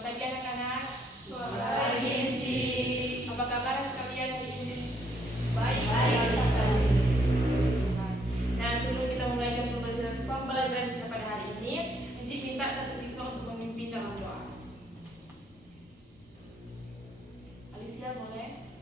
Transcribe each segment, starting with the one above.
Selamat pagi anak-anak. Selamat pagi, Ci. Apa kabar kalian hari ini? Baik. Nah, sebelum kita mulai ke pembelajaran kita pada hari ini, Encik minta satu siswa untuk memimpin dalam doa. Alicia boleh?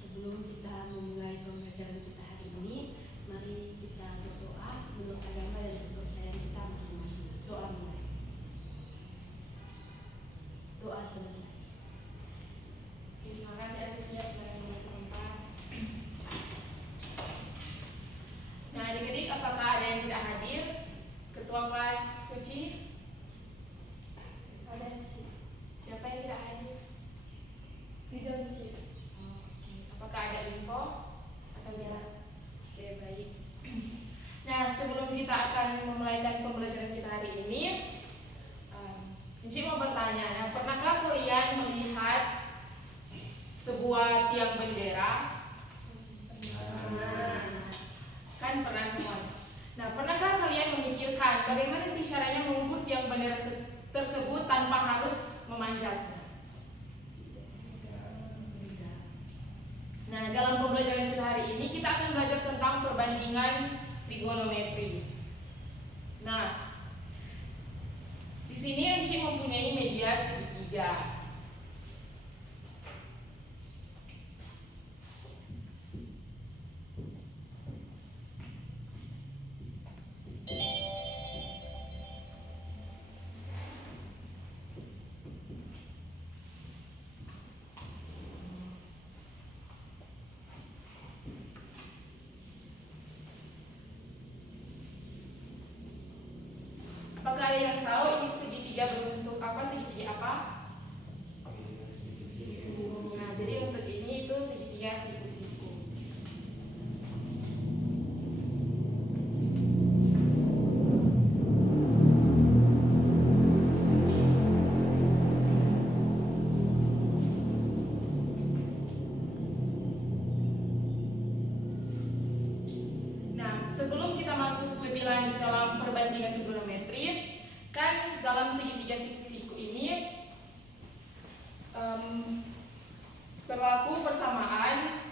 Sebelum kita memulai pembelajaran kita hari ini, mari kita berdoa menurut agama dan kepercayaan kita masing-masing. Doa mulai. Doa selesai. Terima kasih Alicia sudah memilih tempat. Nah, adik-adik, apakah ada yang tidak hadir? Ketua kelas Suci? Ada, Ci. Siapa yang tidak hadir? Tidak, Ci. Apakah ada info atau tidak? Oke, baik. Nah, sebelum kita akan memulaikan pembelajaran kita hari ini, Encik mau bertanya, nah, pernahkah kalian melihat sebuah tiang bendera? Kan pernah semua. Nah, pernahkah kalian memikirkan bagaimana sih caranya mengukur tiang bendera tersebut tanpa harus memanjatnya? Nah, dalam pembelajaran kita hari ini kita akan belajar tentang perbandingan trigonometri. Nah, di sini Encik mempunyai media segitiga. Apakah ada yang tahu ini segitiga berbentuk apa? Segitiga apa? Nah, jadi untuk ini itu segitiga siku-siku. Nah, sebelum kita masuk lebih lanjut dalam perbandingan trigonometri, kan dalam segitiga siku-siku ini berlaku persamaan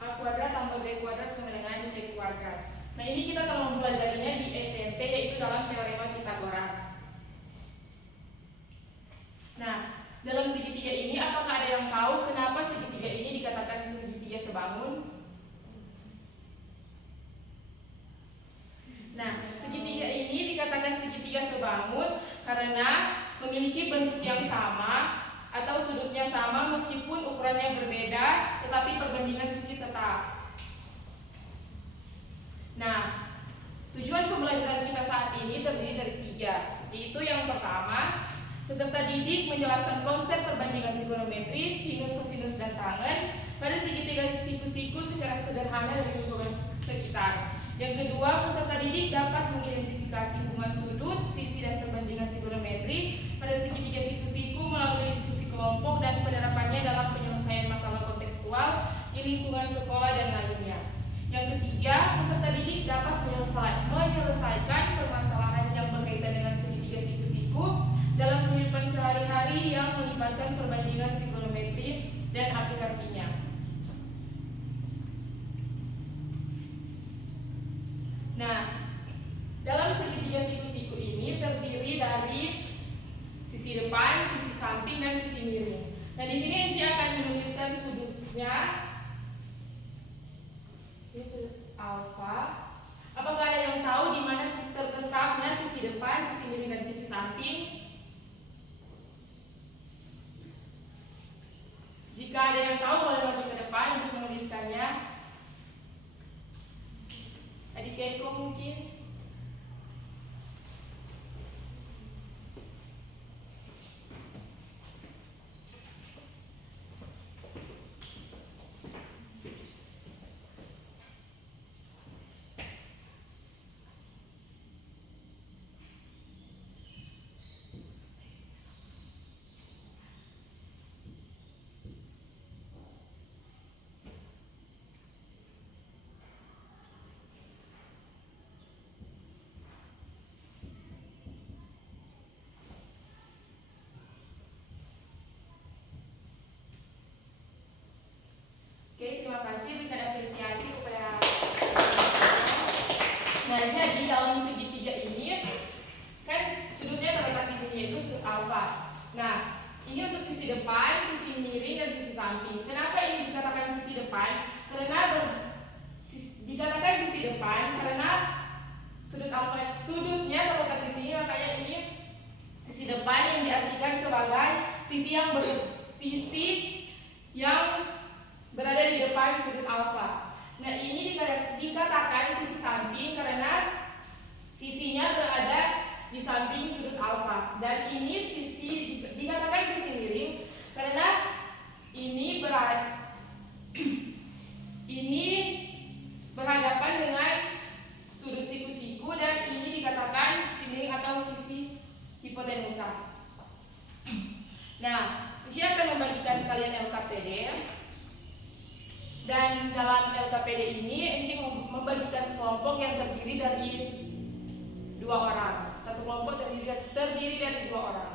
A kuadrat tambah B kuadrat sama dengan C kuadrat. Nah, ini kita telah mempelajarinya di SMP, yaitu dalam teorema Pythagoras. Nah, dalam segitiga ini apakah ada yang tahu kenapa segitiga ini dikatakan segitiga sebangun? Nah, segitiga ini dikatakan segitiga sebangun karena memiliki bentuk yang sama atau sudutnya sama meskipun ukurannya berbeda, tetapi perbandingan sisi tetap. Nah, tujuan pembelajaran kita saat ini terdiri dari 3, yaitu yang pertama, peserta didik menjelaskan konsep perbandingan trigonometri, sinus, kosinus, dan tangen pada segitiga siku-siku secara sederhana dari lingkungan sekitar. Yang kedua, peserta didik dapat mengidentifikasi hubungan sudut, sisi, dan perbandingan trigonometri pada segitiga siku-siku melalui diskusi kelompok dan penerapannya dalam penyelesaian masalah kontekstual di lingkungan sekolah dan lainnya. Yang ketiga, peserta didik dapat menyelesaikan permasalahan yang berkaitan dengan segitiga siku-siku dalam kehidupan sehari-hari yang melibatkan perbandingan trigonometri dan aplikasinya. Nah, dalam segitiga siku-siku ini terdiri dari sisi depan, sisi samping, dan sisi miring. Nah, di sini Encik akan menuliskan sudutnya. Ini sudut alfa. Apakah ada yang tahu di mana terletaknya sisi depan, sisi miring, dan sisi samping? Jika ada yang tahu, boleh masuk ke depan untuk menuliskannya. Adik Keiko mungkin. Nah, jadi dalam segitiga ini kan sudutnya terletak di sini yaitu sudut alfa. Nah, ini untuk sisi depan, sisi miring dan sisi samping. Kenapa ini dikatakan sisi depan? Dikatakan sisi depan karena sudut alfa sudutnya terletak di sini, makanya ini sisi depan yang diartikan sebagai sisi yang berada di depan sudut alfa. Nah, ini dikatakan sisi samping karena sisinya berada di samping sudut alfa. Dan ini dikatakan sisi miring karena ini berhadapan dengan sudut siku-siku, dan ini dikatakan sisi miring atau sisi hipotenusa. Nah, Uci akan membagikan kalian LKPD, dan dalam LKPD ini Uci membagikan kelompok yang terdiri dari 2 orang. Satu kelompok terdiri dari 2 orang.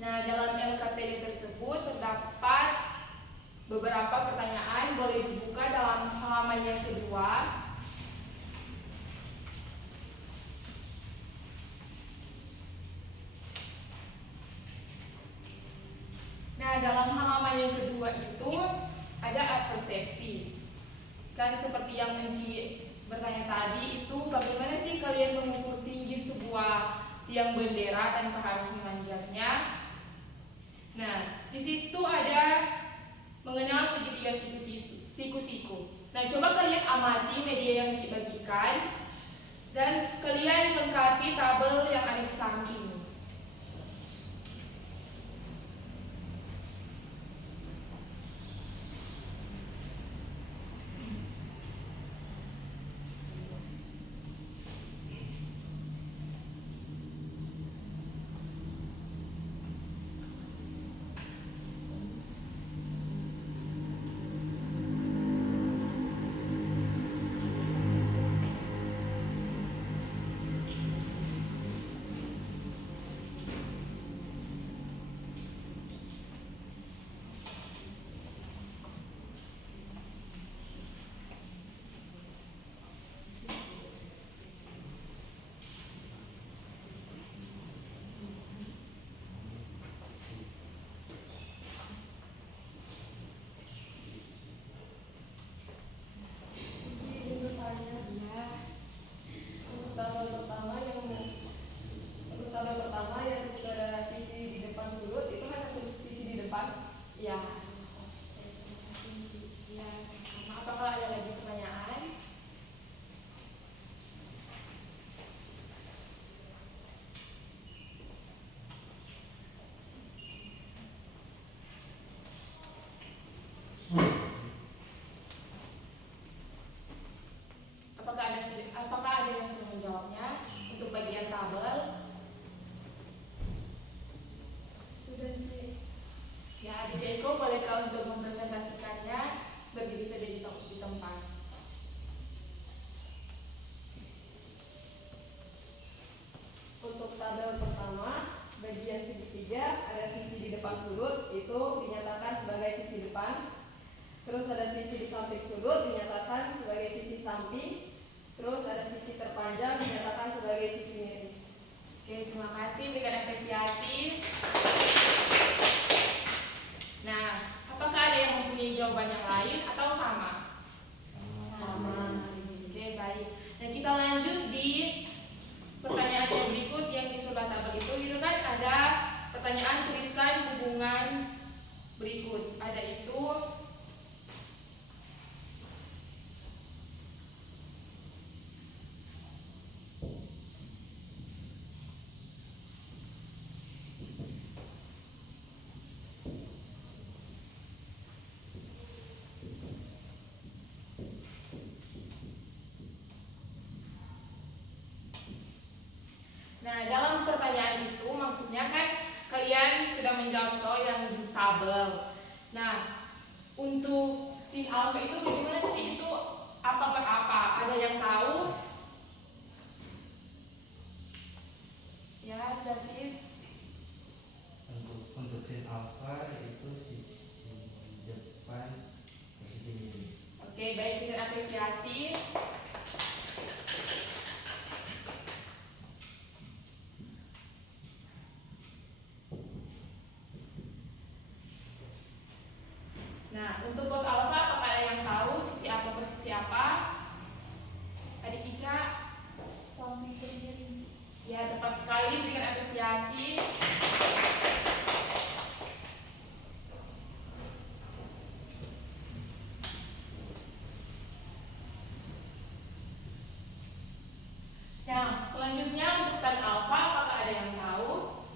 Nah, dalam LKPD tersebut terdapat beberapa pertanyaan, boleh dibuka dalam halaman yang kedua. Nah, dalam halaman yang kedua itu ada persepsi. Kan seperti yang Enci bertanya tadi, itu bagaimana sih kalian mengukur tinggi sebuah tiang bendera tanpa harus menanjaknya? Nah, di situ ada mengenal segitiga siku-siku. Nah, coba kalian amati media yang Enci bagikan dan kalian lengkapi tabel yang ada di samping. Apakah ada yang sudah menjawabnya untuk bagian tabel? Sudah sih. Ya, adik Eko boleh kau untuk mempresentasikannya, berdiri saja di tempat. Untuk tabel pertama, bagian segitiga ada sisi di depan sudut, itu dinyatakan sebagai sisi depan. Terus ada sisi di samping sudut, dinyatakan sebagai sisi samping. Terus ada sisi terpanjang, dinyatakan sebagai sisi miring. Oke, terima kasih, berikan apresiasi. Nah, apakah ada yang mempunyai jawaban yang lain atau sama? Sama. Oke, baik. Nah, kita lanjut di pertanyaan yang berikut yang di sebelah tabel itu kan ada pertanyaan tuliskan hubungan berikut. Ada itu Nah, dalam pertanyaan itu maksudnya kan kalian sudah menjawab toh yang di tabel. Nah, untuk sin alfa itu bagaimana sih, itu apa per apa? Ada yang tahu? Ya, David. Untuk sin alfa itu sisi depan per sisi miring. Oke, baik, kita apresiasi. Nah, untuk cos alfa apakah ada yang tahu sisi apa per sisi apa? Adik Ica? Samping kiri. Ya, tepat sekali, berikan apresiasi. Nah, selanjutnya untuk tan alfa apakah ada yang tahu?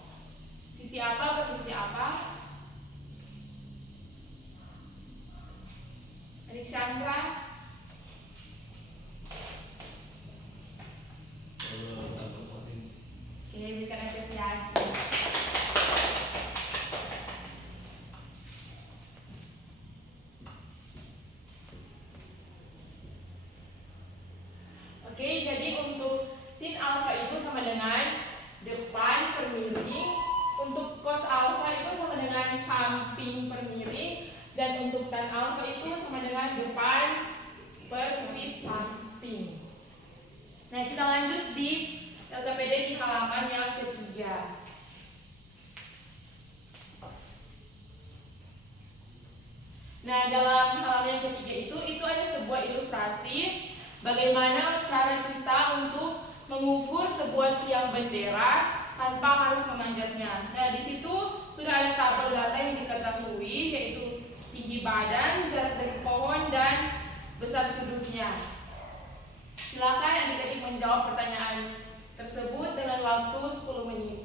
Sisi apa per sisi apa? Adik Chandra? Oke, berikan apresiasi. Oke, jadi untuk sin alfa itu sama dengan depan per miring, untuk cos alfa itu sama dengan samping per miring, dan untuk tan alfa itu sama dengan depan per sisi samping. Nah, kita lanjut di LKPD di halaman yang ketiga. Nah, dalam halaman yang ketiga itu ada sebuah ilustrasi bagaimana cara kita untuk mengukur sebuah tiang bendera tanpa harus memanjatnya. Nah, di situ sudah ada tabel data yang diketahui, yaitu tinggi badan, jarak dari pohon, dan besar sudutnya. Silakan adik-adik menjawab pertanyaan tersebut dengan waktu 10 menit.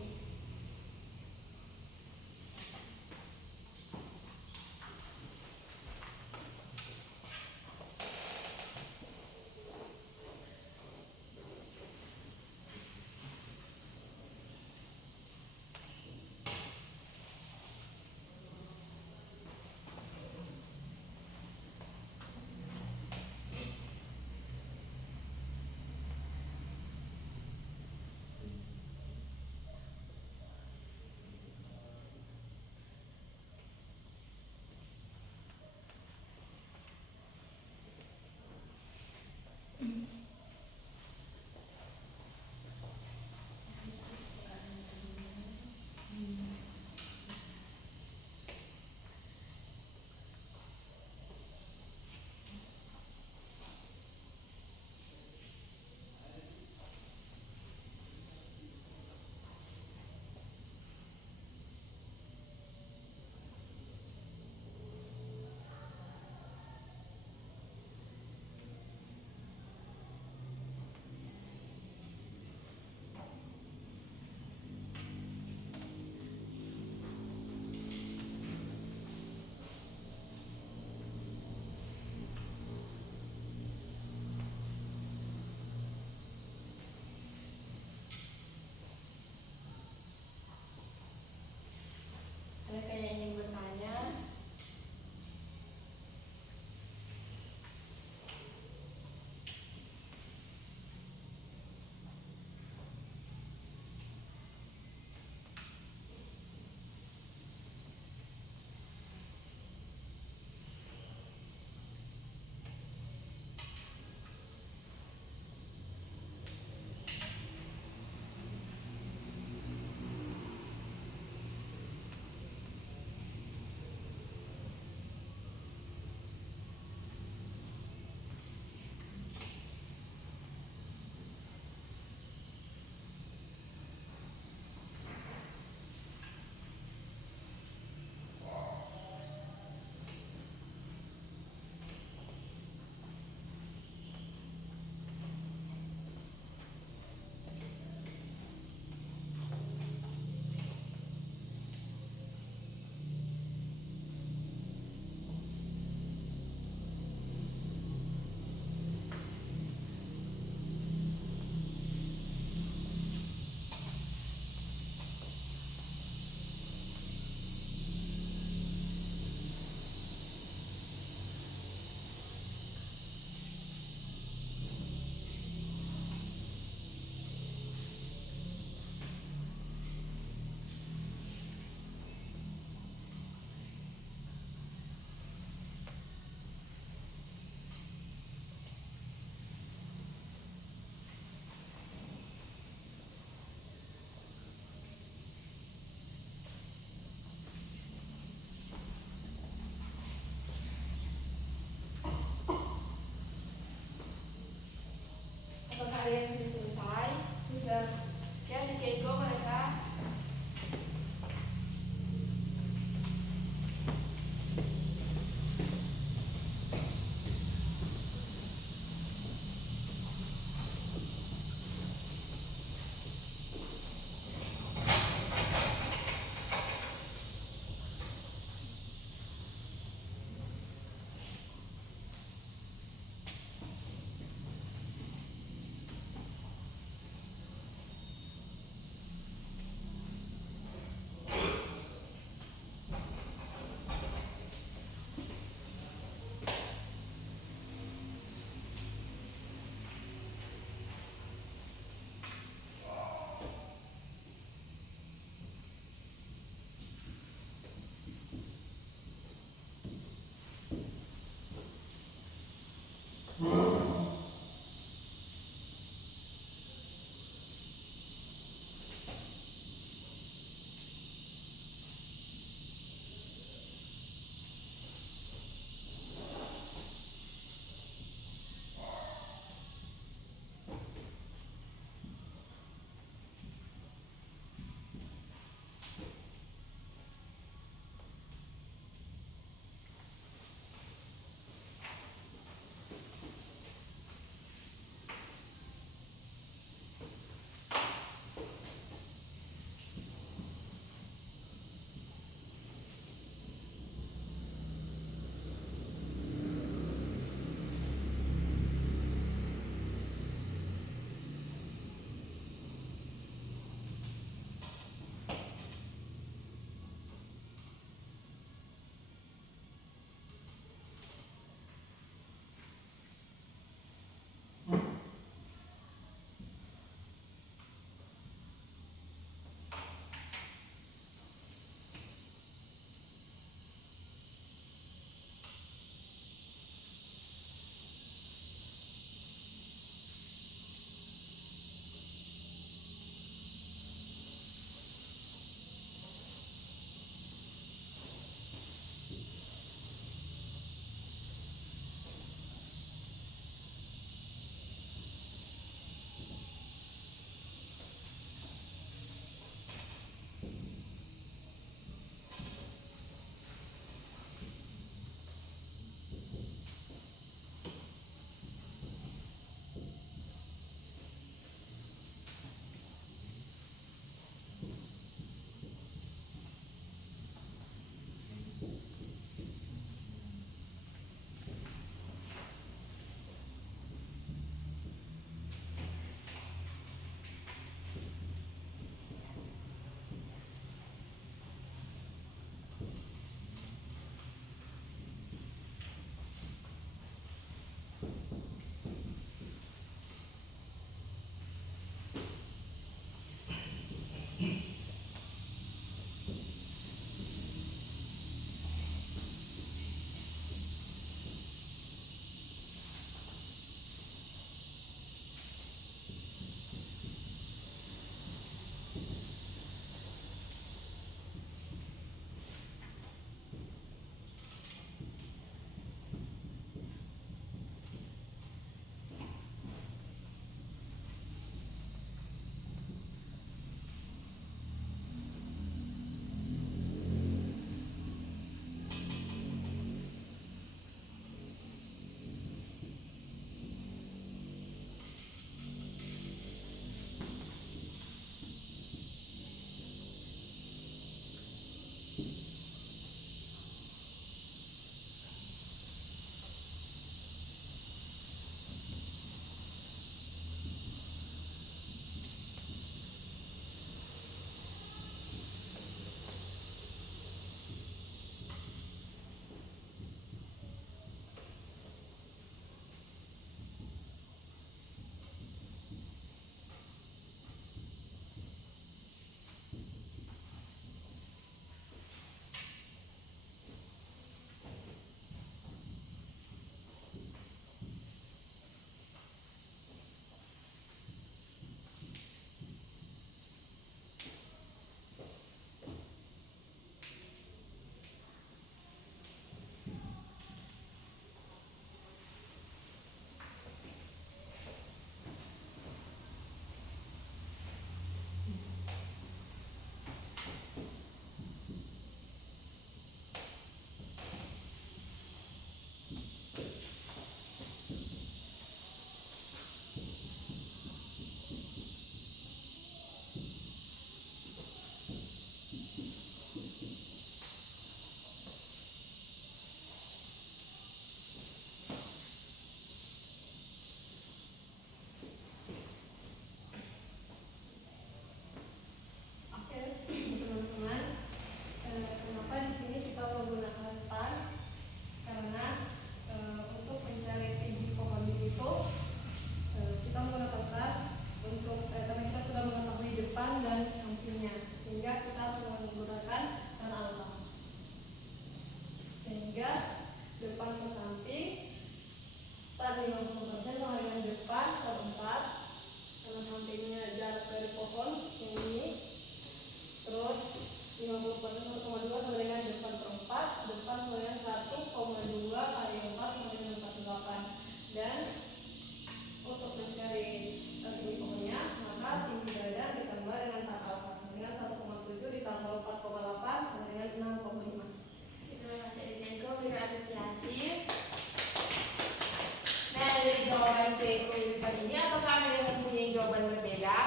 jawaban kemiripan ini, apakah ada yang mempunyai jawaban berbeda?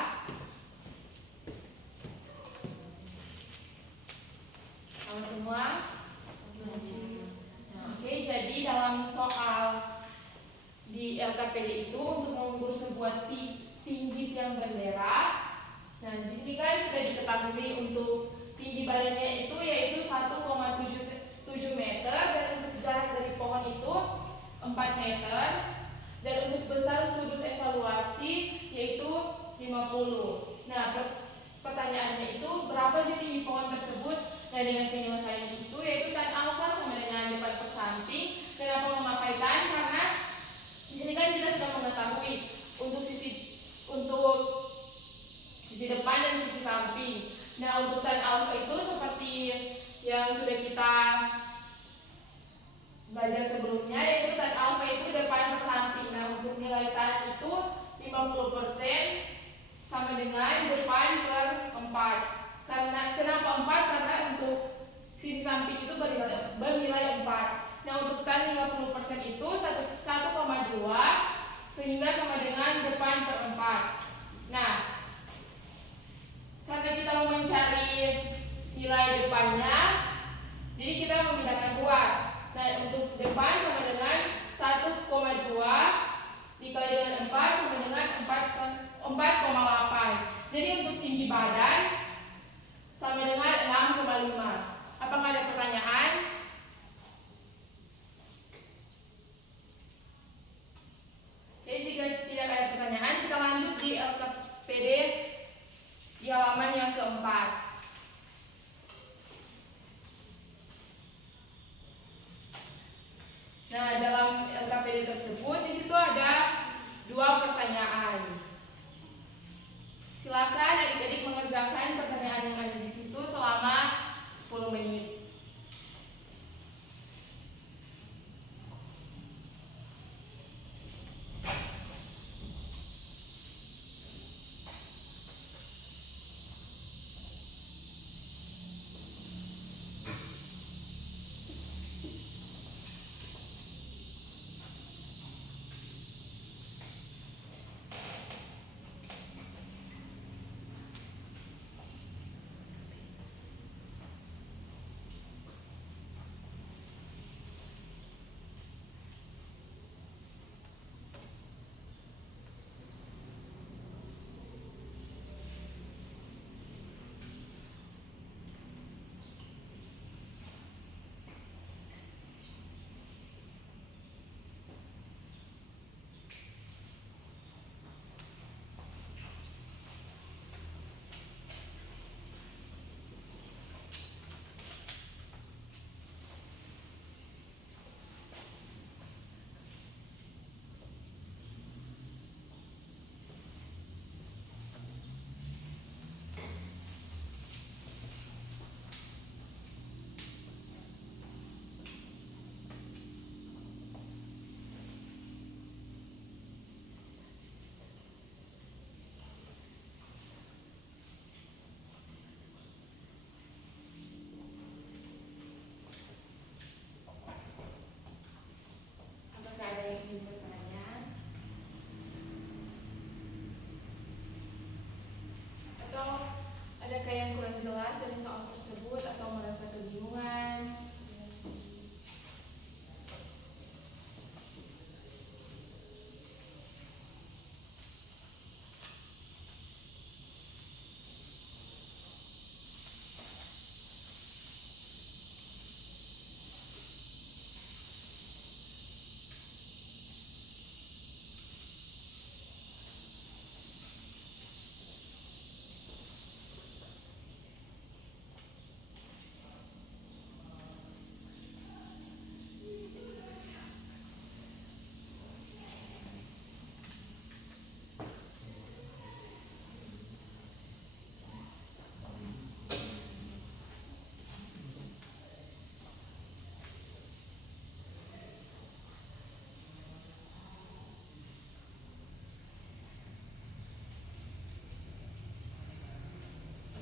Sama semua? Nah, oke, jadi dalam soal di LKPD itu untuk mengukur sebuah tinggi tiang bendera. Nah, di sini kan sudah diketahui untuk tinggi badannya itu yaitu 1,77 meter, dan untuk jarak dari pohon itu 4 meter, dan untuk besar sudut evaluasi yaitu 50. Nah, pertanyaannya itu berapa sih tinggi pohon tersebut? Nah, dengan penyelesaian itu yaitu tan alfa sama dengan depan per samping. Kenapa memakai tan? Karena di sini kan kita sudah mengetahui untuk sisi depan dan sisi samping. Nah, untuk tan alfa itu seperti yang sudah kita belajar sebelumnya, yaitu tan alfa itu depan per samping. Nah, untuk nilai tan itu 50% sama dengan depan per 4. Karena kenapa 4? Karena untuk sisi samping itu bernilai 4. Nah, untuk tan 50% itu 1,2 sehingga sama dengan depan per 4. Nah, karena kita mau mencari nilai depannya, jadi kita memindahkan ruas. Nah, untuk depan sama dengan 1,2 dikali dengan 4 sama dengan 4,8. Jadi untuk tinggi badan sama dengan 6,5. Apakah ada pertanyaan? Oke, jika tidak ada pertanyaan, kita lanjut di LKPD di halaman yang keempat. Nah, dalam LKPD tersebut di situ ada 2 pertanyaan. Silakan adik-adik mengerjakan pertanyaan yang ada di situ selama 10 menit.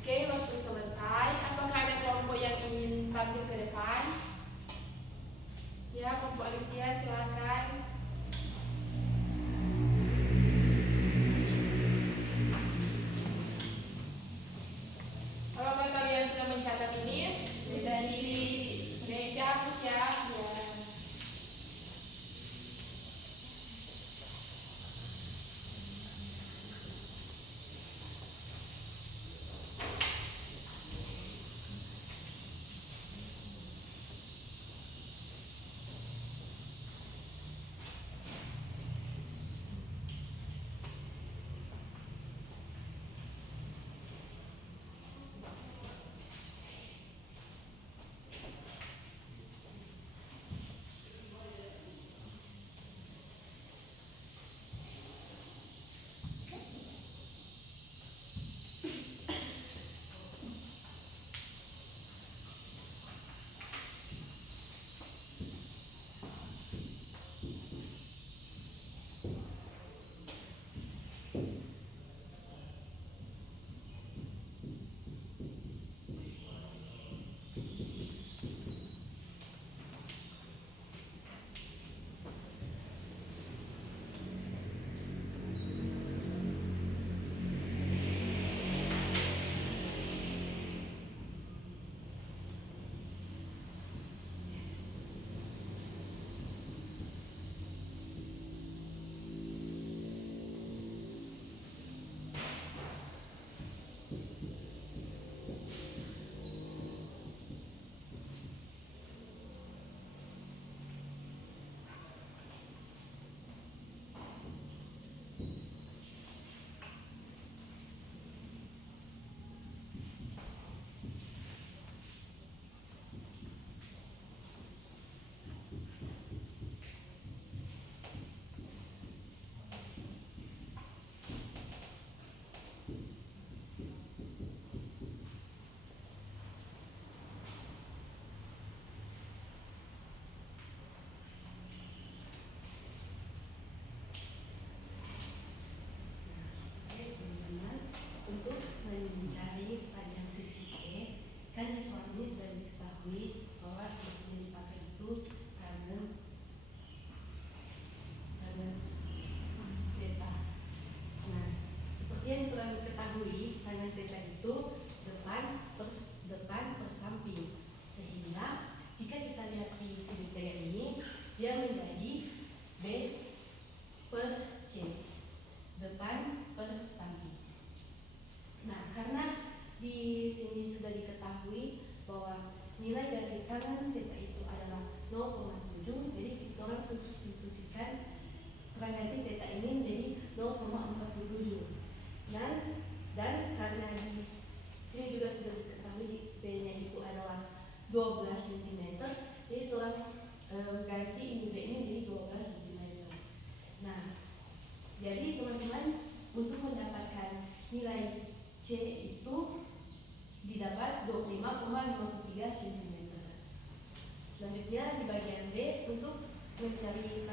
Oke, waktu selesai. Apakah ada kelompok yang ingin tampil ke depan? Ya, kelompok Alicia, silakan.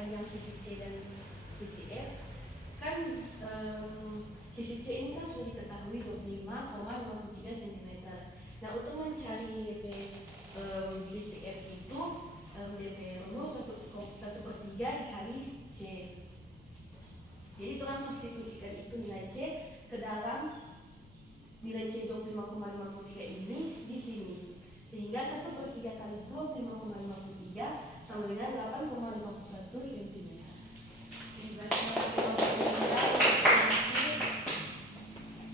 panjang sisi C dan sisi F, kan sisi C ini kan sudah diketahui 25,53 cm. Nah, untuk mencari DP sisi F itu DP rumus 1/3 dikali C. Jadi itu langsung substitusikan itu nilai C ke dalam nilai C 25,53 ini di sini. Sehingga 1/3 kali 25,53 sama dengan 8,51 cm.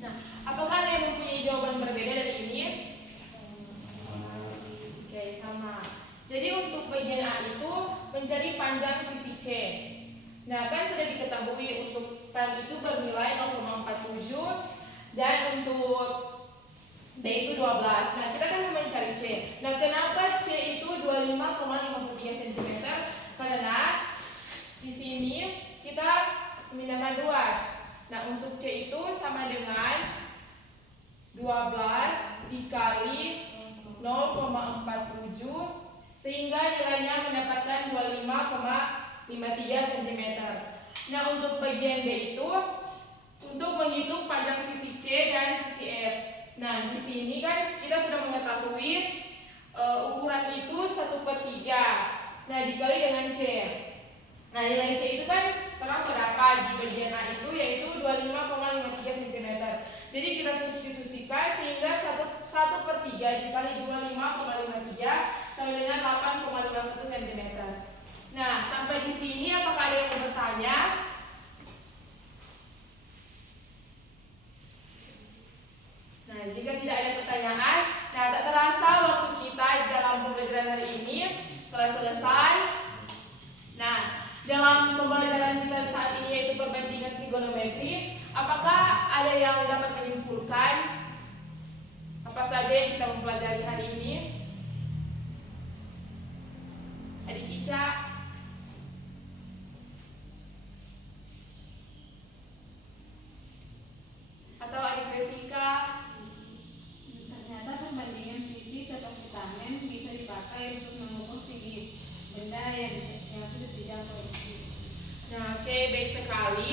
Nah, apakah ada yang mempunyai jawaban berbeda dari ini? Oke, sama. Jadi untuk bagian A itu mencari panjang sisi C. Nah, kan sudah diketahui untuk tan itu bernilai 0,47 dan untuk B itu 12. Nah, kita kan mencari C. Nah, kenapa C itu 25,53 cm? Karena di sini kita memindahkan ruas. Nah, untuk C itu sama dengan 12 dikali 0,47 sehingga nilainya mendapatkan 25,53 cm. Nah, untuk bagian B itu untuk menghitung panjang sisi C dan sisi F. Nah, di sini kan kita sudah mengetahui ukuran itu 1/3. Nah, dikali dengan C. Nah, nilai C itu kan terang sudah dapat di bagian A itu yaitu 25,53 cm. Jadi kita substitusikan sehingga 1/3 dikali 25,53 sama dengan 8,51 cm. Nah, sampai di sini apakah ada yang mau bertanya? Nah, jika tidak ada pertanyaan, nah tak terasa waktu kita dalam pembelajaran hari ini telah selesai. Nah, dalam pembelajaran kita saat ini yaitu perbandingan trigonometri, apakah ada yang dapat menyimpulkan apa saja yang kita mempelajari hari ini? Adik Ica, atau adik Jessica? Ternyata perbandingan sisi seperti tangen bisa dipakai untuk mengukur tinggi benda yang sudah dijangkau. Nah, oke, baik sekali.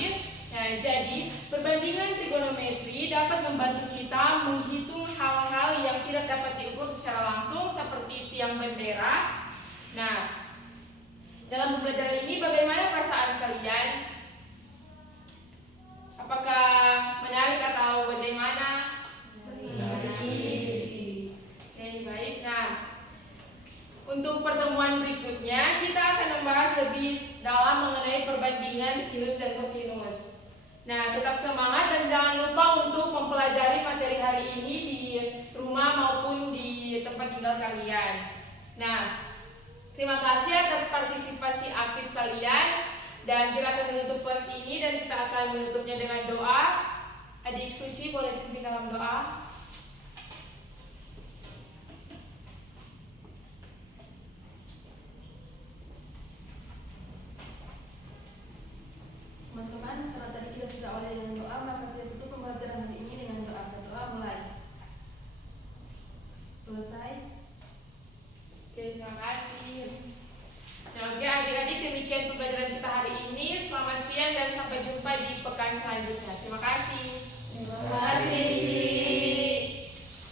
Nah, jadi perbandingan trigonometri dapat membantu kita menghitung hal-hal yang tidak dapat diukur secara langsung seperti tiang bendera. Nah, dalam pembelajaran ini bagaimana perasaan kalian? Apakah menarik atau bagaimana? Oke, baik. Nah, untuk pertemuan berikutnya kita akan membahas lebih dalam mengenai perbandingan sinus dan kosinus. Nah, tetap semangat dan jangan lupa untuk mempelajari materi hari ini di rumah maupun di tempat tinggal kalian. Nah, terima kasih atas partisipasi aktif kalian dan kita akan menutup kelas ini dan kita akan menutupnya dengan doa. Adik Suci boleh pimpin dalam doa.